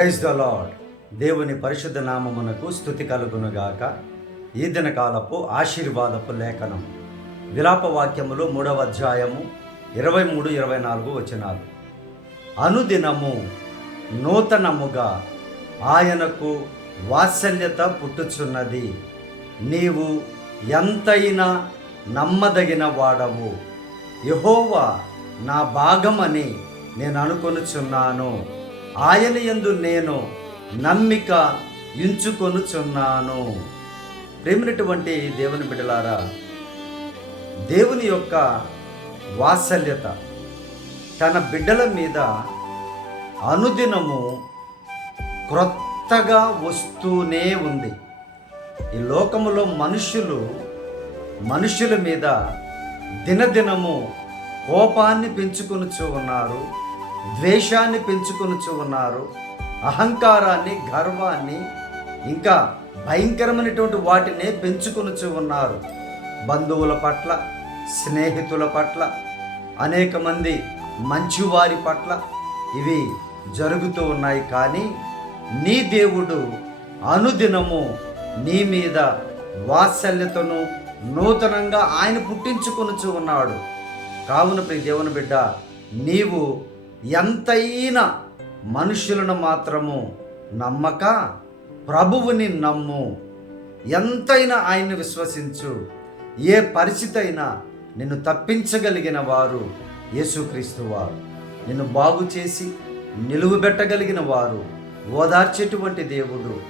Praise the lord దేవుని పరిశుద్ధ నామమునకు స్థుతి కలుగునుగాక. ఈ దినకాలపు ఆశీర్వాదపు లేఖనం. విలాప వాక్యములు మూడవ అధ్యాయము ఇరవై మూడు ఇరవై నాలుగు వచనాలు. అనుదినము నూతనముగా ఆయనకు వాత్సల్యత పుట్టుచున్నది. నీవు ఎంతైనా నమ్మదగిన వాడవు. యహోవా నా భాగమని నేను అనుకొనుచున్నాను. ఆయన యందు నేను నమ్మిక ఎంచుకొనుచున్నాను. ప్రేమినటువంటి దేవుని బిడ్డలారా దేవుని యొక్క వాత్సల్యత తన బిడ్డల మీద అనుదినము క్రొత్తగా వస్తూనే ఉంది. ఈ లోకములో మనుషులు మనుషుల మీద దినదినము కోపాన్ని పెంచుకొనుచు ఉన్నారు. ద్వేషాన్ని పెంచుకొనుచు ఉన్నారు అహంకారాన్ని గర్వాన్ని ఇంకా భయంకరమైనటువంటి వాటిని పెంచుకొనుచు ఉన్నారు. బంధువుల పట్ల స్నేహితుల పట్ల అనేక మంది మంచివారి పట్ల ఇవి జరుగుతూ ఉన్నాయి. కానీ నీ దేవుడు అనుదినము నీ మీద వాత్సల్యతను నూతనంగా ఆయన పుట్టించుకొనుచు ఉన్నాడు. కావున ప్రియ దేవుని బిడ్డ నీవు ఎంతైనా మనుషులను మాత్రము నమ్మక ప్రభువుని నమ్ము. ఎంతైనా ఆయన్ని విశ్వసించు. ఏ పరిస్థితి అయినా నిన్ను తప్పించగలిగిన వారు యేసుక్రీస్తు వారు. నిన్ను బాగు చేసి నిలువబెట్టగలిగిన వారు ఓదార్చేటువంటి దేవుడు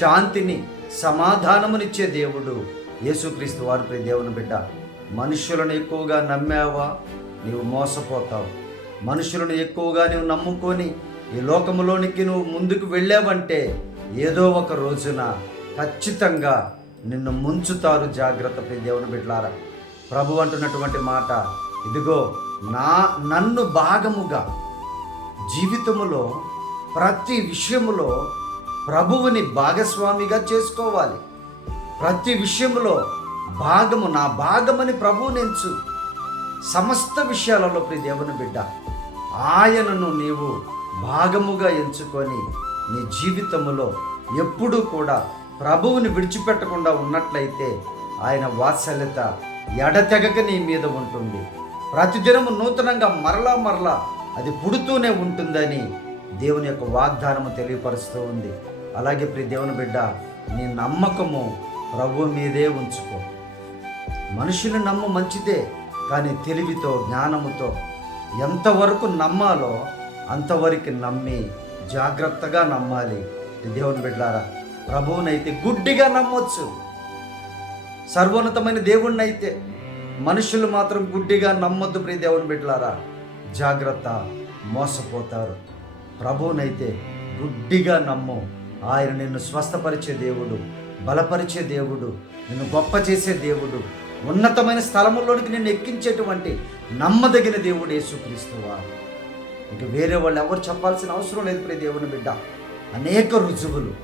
శాంతిని సమాధానమునిచ్చే దేవుడు యేసుక్రీస్తు వారిపై దేవుని బిడ్డ మనుషులను ఎక్కువగా నమ్మావా? నీవు మోసపోతావు. మనుషులను ఎక్కువగా నువ్వు నమ్ముకొని ఈ లోకములోనికి నువ్వు ముందుకు వెళ్ళావంటే ఏదో ఒక రోజున ఖచ్చితంగా నిన్ను ముంచుతారు జాగ్రత్త దేవుని బిడ్డారా ప్రభు అంటున్నటువంటి మాట ఇదిగో నా నన్ను భాగముగా జీవితములో ప్రతి విషయములో ప్రభువుని భాగస్వామిగా చేసుకోవాలి. ప్రతి విషయంలో భాగము నా భాగమని ప్రభువు నెంచు సమస్త విషయాలలో ప్రియ దేవుని బిడ్డ ఆయనను నీవు భాగముగా ఎంచుకొని నీ జీవితములో ఎప్పుడూ కూడా ప్రభువుని విడిచిపెట్టకుండా ఉన్నట్లయితే ఆయన వాత్సల్యత ఎడతెగక నీ మీద ఉంటుంది. ప్రతిదినము నూతనంగా మరలా మరలా అది పుడుతూనే ఉంటుందని దేవుని యొక్క వాగ్దానము తెలియపరుస్తూ ఉంది. అలాగే ప్రి దేవుని బిడ్డ నీ నమ్మకము ప్రభు మీదే ఉంచుకో. మనుషులు నమ్ము మంచిదే కానీ తెలివితో జ్ఞానముతో ఎంతవరకు నమ్మాలో అంతవరకు నమ్మి జాగ్రత్తగా నమ్మాలి. దేవుని బిడ్డారా ప్రభువునైతే గుడ్డిగా నమ్మొచ్చు. సర్వోన్నతమైన దేవుణ్ణి అయితే మనుషులు మాత్రం గుడ్డిగా నమ్మొద్దు ప్రియ దేవుని బిడ్డలారా జాగ్రత్త మోసపోతారు. ప్రభువునైతే గుడ్డిగా నమ్ము. ఆయన నిన్ను స్వస్థపరిచే దేవుడు బలపరిచే దేవుడు నిన్ను గొప్ప చేసే దేవుడు ఉన్నతమైన స్థలముల్లోనికి నిన్ను ఎక్కించేటువంటి నమ్మదగిన దేవుడు యేసుక్రీస్తువా ఇక వేరే వాళ్ళు ఎవరు చెప్పాల్సిన అవసరం లేదు ప్రే దేవుని బిడ్డ. అనేక రుజువులు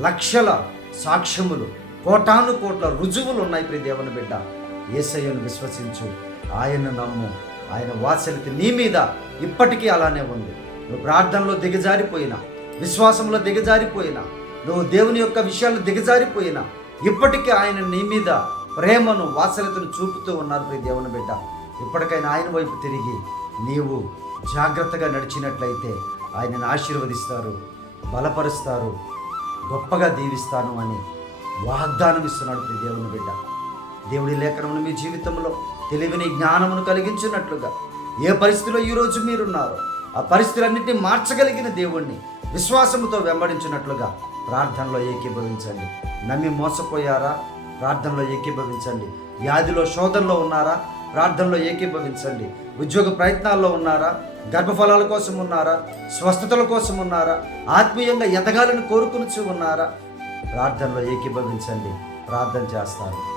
లక్షల సాక్ష్యములు కోటాను కోట్ల రుజువులు ఉన్నాయి ప్రే దేవుని బిడ్డ. ఏసయ్యను విశ్వసించు. ఆయన నమ్ము. ఆయన వాత్సల్యత నీ మీద ఇప్పటికీ అలానే ఉంది. నువ్వు ప్రార్థనలో దిగజారిపోయినా విశ్వాసంలో దిగజారిపోయినా నువ్వు దేవుని యొక్క విషయాలు దిగజారిపోయినా ఇప్పటికీ ఆయన నీ మీద ప్రేమను వాత్సల్యతను చూపుతూ ఉన్నారు ప్రియ దేవుని బిడ్డ. ఇప్పటికైనా ఆయన వైపు తిరిగి నీవు జాగ్రత్తగా నడిచినట్లయితే ఆయనను ఆశీర్వదిస్తారు బలపరుస్తారు గొప్పగా దీవిస్తాను అని వాగ్దానం ఇస్తున్నాడు ప్రియ దేవుని బిడ్డ. దేవుడి లేఖనమును మీ జీవితంలో తెలివిని జ్ఞానమును కలిగించినట్లుగా ఏ పరిస్థితిలో ఈరోజు మీరున్నారో ఆ పరిస్థితులన్నింటినీ మార్చగలిగిన దేవుణ్ణి విశ్వాసంతో వెంబడించినట్లుగా ప్రార్థనలో ఏకీభవించండి. నమ్మి మోసపోయారా? ప్రార్థనలో ఏకీభవించండి. వ్యాధిలో శోధనలో ఉన్నారా? ప్రార్థనలో ఏకీభవించండి. ఉద్యోగ ప్రయత్నాల్లో ఉన్నారా? గర్భఫలాల కోసం ఉన్నారా? స్వస్థతల కోసం ఉన్నారా? ఆత్మీయంగా ఎదగాలని కోరుకుని ఉన్నారా? ప్రార్థనలో ఏకీభవించండి. ప్రార్థన చేస్తారు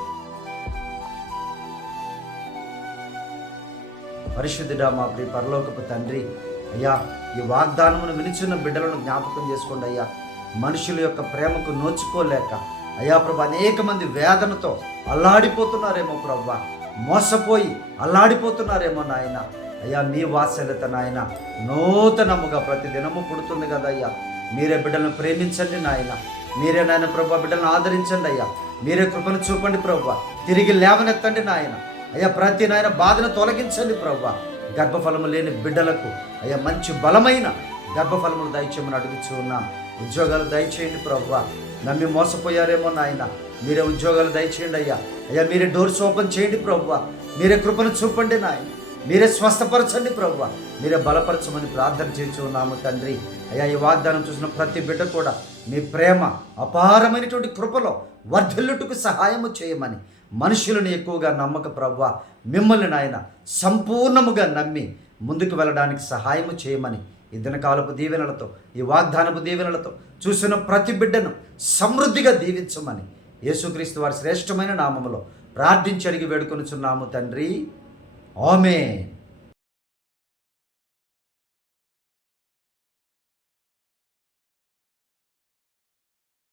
పరిశుద్ధుడా మా ప్రియ పరలోకపు తండ్రి అయ్యా ఈ వాగ్దానమును వినిచున్న బిడ్డలను జ్ఞాపకం చేసుకోండి అయ్యా. మనుషుల యొక్క ప్రేమకు నోచుకోలేక అయ్యా ప్రభు అనేక మంది వేదనతో అల్లాడిపోతున్నారేమో ప్రభు. మోసపోయి అల్లాడిపోతున్నారేమో నాయన. అయ్యా మీ వాత్సల్యత నాయన నూతనముగా ప్రతి దినము పుడుతుంది కదా అయ్యా. మీరే బిడ్డలను ప్రేమించండి నాయన. మీరే నాయన ప్రభు బిడ్డలను ఆదరించండి అయ్యా. మీరే కృపను చూపండి ప్రభు. తిరిగి లేవనెత్తండి నాయన. అయ్యా ప్రతి నాయన బాధను తొలగించండి ప్రభు. గర్భఫలము లేని బిడ్డలకు అయ్యా మంచి బలమైన గర్భఫలములు దయచేమని అడుగుచూ ఉన్నాను ఉద్యోగాలు దయచేయండి ప్రభు. నమ్మి మోసపోయారేమో నాయన. మీరే ఉద్యోగాలు దయచేయండి అయ్యా. అయ్యా మీరే డోర్స్ ఓపెన్ చేయండి ప్రభు. మీరే కృపను చూపండి నాయన. మీరే స్వస్థపరచండి ప్రభు. మీరే బలపరచమని ప్రార్థన చేయించు ఉన్నాము తండ్రి. అయ్యా ఈ వాగ్దానం చూసిన ప్రతి బిడ్డ కూడా మీ ప్రేమ అపారమైనటువంటి కృపలో వర్ధిల్లుటకు సహాయము చేయమని మనుషులను ఎక్కువగా నమ్మక ప్రభు. మిమ్మల్ని నాయన సంపూర్ణముగా నమ్మి ముందుకు వెళ్ళడానికి సహాయము చేయమని ఈ దీవెనలతో ఈ వాగ్దానపు దీవెనలతో చూసిన ప్రతి బిడ్డను సమృద్ధిగా దీవించమని యేసుక్రీస్తు వారి శ్రేష్టమైన నామములో ప్రార్థించి అడిగి వేడుకొనుచున్నాము తండ్రి. ఆమెన్.